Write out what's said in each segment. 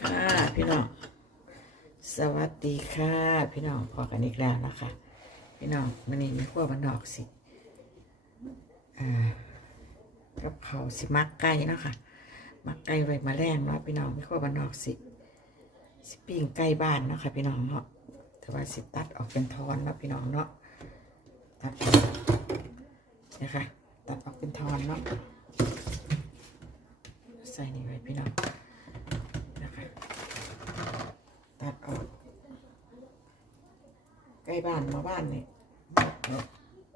ค่ะพี่น้อง สวัสดีค่ะ พี่น้องพอกันอีกแล้วนะคะ พี่น้องมันนี้มีขั้วบันดอกสิอ่ากับเขาสิมักไก่เนาะคะมักไก่ไว้มาแรงเนาะพี่น้องมีขั้วบันดอกสิสิปิ้งไก่บ้านเนาะค่ะพี่น้องเนาะแต่ว่าสิตัดออกเป็นทอนเนาะพี่น้องเนาะตัดนะคะตัดออกเป็นทอนเนาะใส่นี่ไว้พี่น้อง นะคะตัดออกใก ล้บ้านมาบ้านเนี่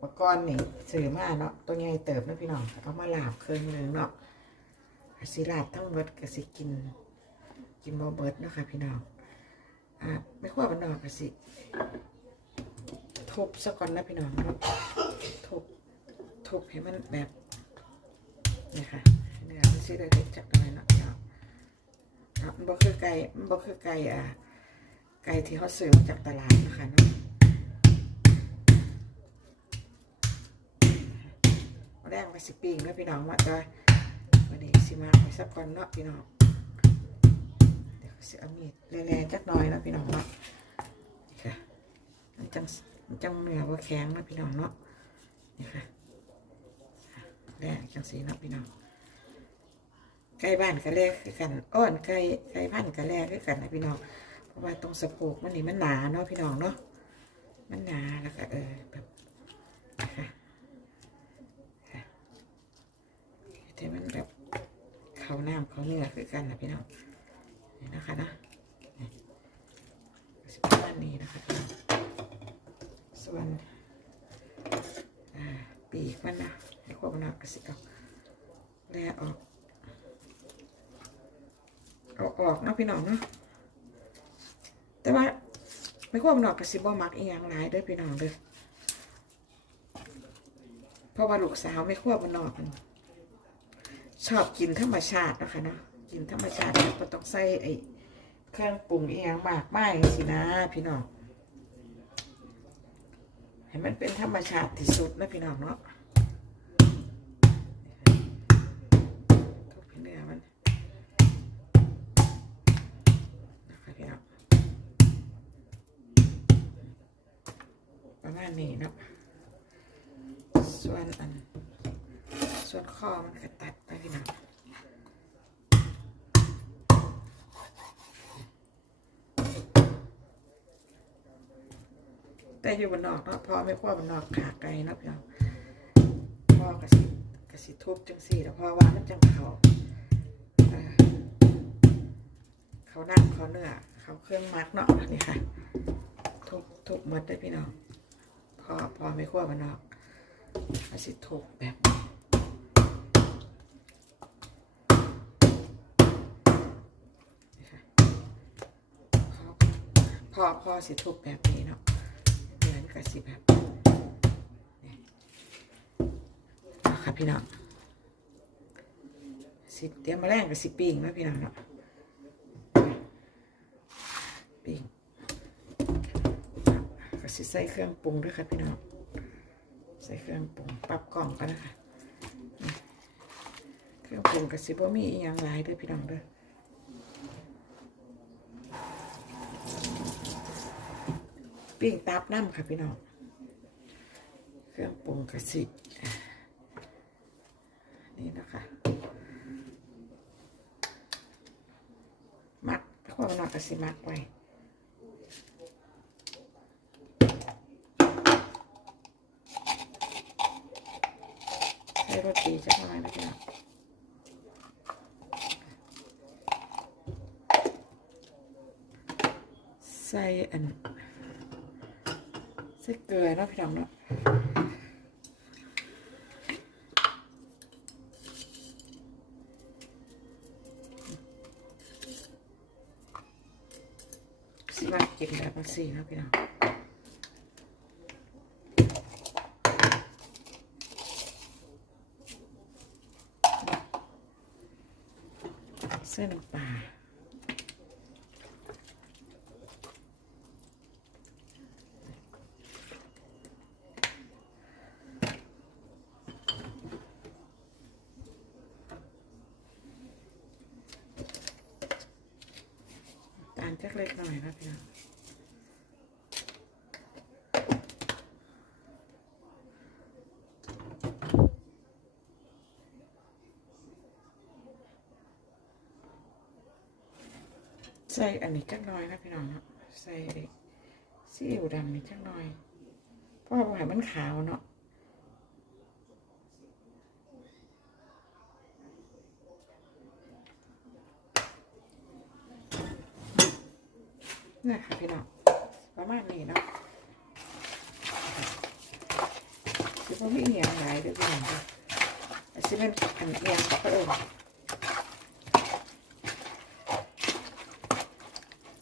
ปกรณ์นี่สื่อมาเนาะตัวใหญ่เติบนะพี่น้องเอามาลาบเครื่องนึงเนาะสิลาบทั้งเบิดกับสิกิน กินบ่เบิดเนาะค่ะพี่น้องอ่าไม่ขั้วบันดอกกสิทุบซะก่อนนะพี่น้องเนาะทุบทุบให้มันแบบนี่ค่ะเนื้อมันสิได้เด็ดจากอะไรเนาะพี่น้องครับมันบ่คือไก่มันบ่คือไก่อะไก่ที่เขาซื้อมาจากตลาดนะคะเนาะ รงไปสิปิ้งเนาะพี่น้องว่าจะวันนี้สิมาไปสักก่อนเนาะพี่น้องเดี๋ยวสิเอามีดแรงๆจักหน่อยนะพี่น้องเนาะนี่ค่ะจังจังเหนือว่าแข็งนะพี่น้องเนาะนี่ค่ะแรงจังสีนะพี่น้องไก่บ้านก็แลกคือกันอ้อนไก่ไก่พันก็แลกคือกันนะพี่น้องเพราะว่าตรงสะโพกมันนี่มันหนาเนาะพี่น้องเนาะมันหนาแล้วก็เออแบบค่ะค่ะ แต่มันแบบเขาน้ำเขาเนื้อคือกันนะพี่น้องนี่นะคะนะนี่สิประมาณนี้นะคะพี่น้องส่วนอ่าปีกมันนะให้ควบมันออกกระสิเอาแล้ออกเอาออกนะพี่น้องเนาะแต่ว่าไม่ควรมันออกกับสิบอมักอีหยังหลายเด้อพี่น้องเด้อเพราะว่าลูกสาวไม่ควรมันออกมัน ชอบกินธรรมชาตินะคะเนาะกินธรรมชาติแล้วก็ต้องใส่ไอ้เครื่องปรุงเอียงมากไมายสินะพี่น้องให้มันเป็นธรรมชาติที่สุดนะพี่น้องเนาะเนื้อมันนะคะพี่น้องประมาณนี้เนาะส่วนอันส่วนคอมันก็ตัด ได้องแต่อยู่บนนอกเนาะพอไม่พ่อบนนอกขาไกลนะพี่น้องพ่อกระสิกระสิทุบจังสี่แล้วพ่อว่ามันจังเขาเขานั่งเขาเนื้อเขาเครื่องมักเนาะนี่ค่ะ ทุบทุบหมดได้พี่น้องพอพอไม่ขั้วมันออกอาสิทุบแบบนี่ค่ะ พอพอพอสิทุบแบบนี้เนาะเหมือนกับสิแบบนี่เอาค่ะพี่น้องสิเตรียมมาแรงกับสิปิ้งนะพี่น้องเนาะปิ้งก็สิใส่เครื่องปรุงด้วยค่ะพี่น้องใส่เครื่องปรุงปรับกล่องกันนะคะเครื่องปรุงกับสิบ่มีอย่างหลายด้วยพี่น้องเด้อ ปิ้งตับน้ำค่ะพี่น้อง เครื่องปรุงกับสินี่นะคะมักความนอกกับสิมักไว้ใส่โรตีจะทำไมไม่ได้ใส่อัน ส่เกลือเนาะพี่น้องเนาะสิมากินแบบสีเนะพี่น้องเส้นน้ำปลา จักเล็กหน่อยนะพี่น้องใส่อันนี้จักหน่อยนะพี่น้องใส่ซีอิ๊วดำนี่จักหน่อย เพราะว่าให้มันขาวเนาะ นี่ค่ะพี่น้องประมาณนี้เนาะคือพอมีเหี่ยวหลายด้วยพี่น้องอาจจะเป็นอันเอียงก็เออ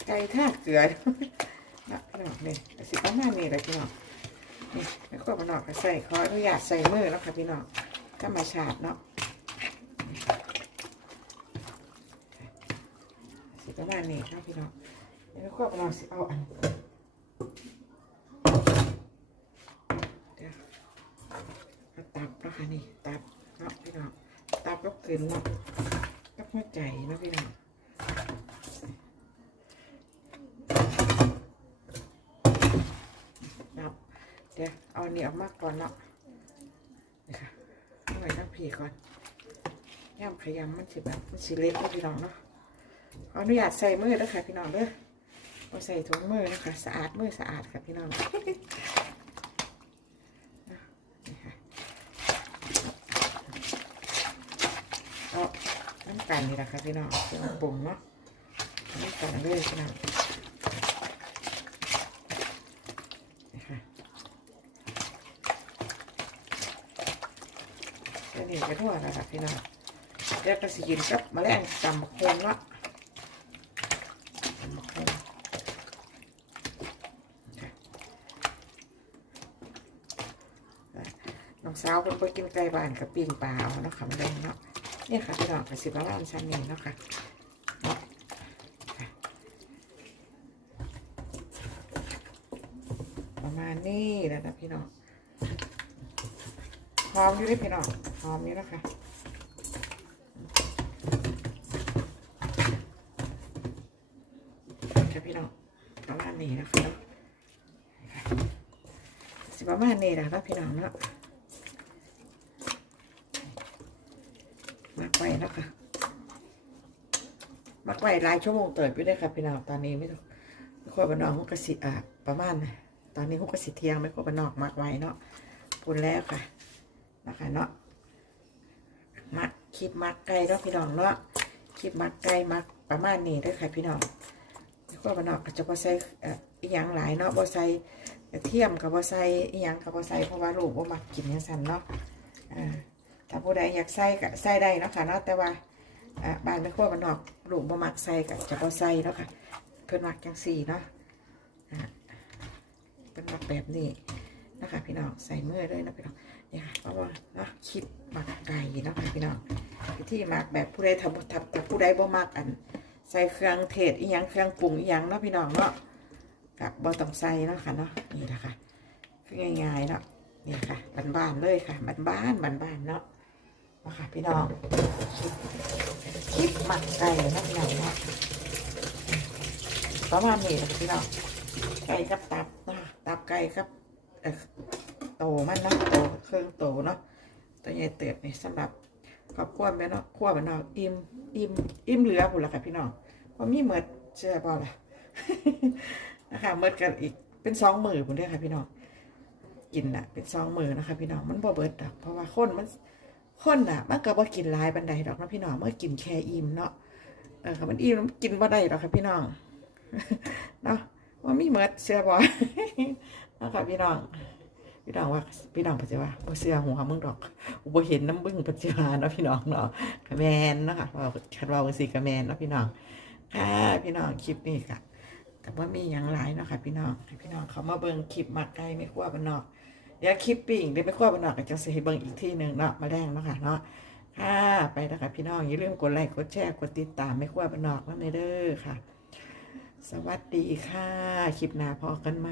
ไก่ท่าเกลือนะพี่น้องนี่อาจจะประมาณนี้แหละพี่น้องนี่แล้วก็มาหนอกก็ใส่ขออนุญาตใส่มือแล้วค่ะพี่น้องธรรมชาติเนาะสิประมาณนี้เนาะพี่น้อง แล้วก็เราสิเอาอันเดี๋ยวตับแล้วค่ะนี่ตับเนาะพี่น้องตับก็กลืนเนาะกับหัวใจเนาะพี่น้องตับเดี๋ยวเอาอันนี้ออกมาก่อนเนาะนี่ค่ะเอาไว้น้ำผีก่อนย่ำขยำมันสิแบบมันสิเล็กเนาะพี่น้องเนาะขออนุญาตใส่มือแล้วค่ะพี่น้องเด้อ ใส่ถุงมือนะคะสะอาดมือสะอาดค่ะพี่น้องเอาน้ำกันนี่แหละค่ะพี่น้องเครื่องปรุงเนาะน้ำกันเลยพี่น้องนี่ค่ะแค่นี้ก็ทั่วแล้วค่ะพี่น้องเดี๋ยวก็สิกินกับแมลงตำโคนเนาะตำบักโคน น้อง สาวคนไปกินไก่บ้านกับปิ้งปลาเอาเนาะค่ะมาแดงเนาะเนี่ยค่ะพี่น้องกระสิบละลานชั้นนี้เนาะค่ะเนาะค่ะประมาณนี้แล้วนะพี่น้องหอมอยู่ด้วยพี่น้องหอมอยู่นะคะค่ะพี่น้องประมาณนี้นะคะเนาะสิประมาณนี้และเนะพี่น้องเนาะ มักไว้แล้วค่ะมักไว้หลายชั่วโมงเติบอยู่ได้ค่ะพี่น้องตอนนี้ไม่ต้องไม่ค่อยบานนอกหุกกระสิอ่าประมาณนะตอนนี้หุกกระสิเทียงไม่ค่อยบานนอกมักไว้เนาะพูนแล้วค่ะนะคะเนาะมักคลิปมักไก่เนาะพี่น้องเนาะคลิปมักไก่มักประมาณนี้เด้ค่ะพี่น้องไม่ค่อยบานนอกจะบ่ใส่อ่ออีหยังหลายเนาะบ่ใส่เทียมกับบ่ใส่อีหยังกับบ่ใส่เพราะว่าลูกบ่มักกินจังซั่นเนาะอ่า ถ้าผู้ใดอยากใส่ก็ใส่ได้เนาะค่ะเนาะแต่ว่าบานไม่ขั้วบ้านนอกลูกบ่มักใส่ก็จะบ่ใส่เนาะค่ะเพิ่นหมักจังสี่เนาะเพิ่นมักแบบนี้นะคะพี่น้องใส่เมื่อเลยนะพี่น้องนี่ค่ะเพราะว่าเนาะคิดหมักไก่เนาะค่ะพี่น้องวิธีหมักแบบผู้ใดทำทำแต่ผู้ใดบ่มักอัน ใส่เครื่องเทศอีหยังเครื่องปรุงอีหยังเนาะพี่น้องเนาะกับบ่ต้องใส่เนาะค่ะเนาะนี่แหละค่ะง่ายๆเนาะนี่ค่ะบ้านๆเลยค่ะบ้านๆบ้านๆเนาะ มาค่ะพี่น้องคลิปคลิปหมักไก่นะพี่น้องเนาะประมาณนี้นะพี่น้องไก่กับตับนะตับไก่กับโตมันเนาะโตเครื่องโตเนาะตัวใหญ่เติบนี่สำหรับครอบครัวแม่เนาะครัวแม่เนาะอิ่มอิ่มอิ่มเหลือพุ่นละค่ะพี่น้องพอมีเหมือดเชื่อเปล่าล่ะนะคะเหมือดกันอีกเป็นสองมือพุ่นด้อค่ะพี่น้องกินน่ะเป็นซองมือนะคะ พี่น้องมันบ่เบิดดอกเพราะว่าคนมัน คนน่ะ มันก็บ่กินหลายบันไดดอกนะพี่น้องเมื่อกินแค่อิ่มเนาะเออค่ะมันอิ่มมันกินบ่ได้ดอกค่ะพี่น้องเนาะว่ามีเมดเชื่อบ่นะคะพี่น้องพี่น้องว่าพี่น้องเพิ่นสิว่าบ่เชื่อหัวมึงดอกอุบเห็นน้ำบึ้งเพิ่นสิว่าเนาะพี่น้องเนาะก็แมนเนาะค่ะว่าคันว่าจังซี่ก็แมนเนาะพี่น้องค่ะพี่น้องคลิปนี้ก็แต่ว่ามีหยังหลายเนาะค่ะพี่น้องพี่น้องเขามาเบิ่งคลิปมักไก่ไม่คั่วบ้านนอก เดี๋ยวคลิปปิ้งเดี๋ยวไปคั่วบ้านนอกก็จะสิให้เบิ่งอีกที่หนึ่งเนาะมาแดงเนาะค่ะเนาะค่ะ ไปแล้วค่ะพี่น้องอย่าลืมกดไลค์กดแชร์กดติดตามไม่คั่วบ้านนอกนั่นเด้อค่ะ สวัสดีค่ะคลิปหน้าพอกันไหม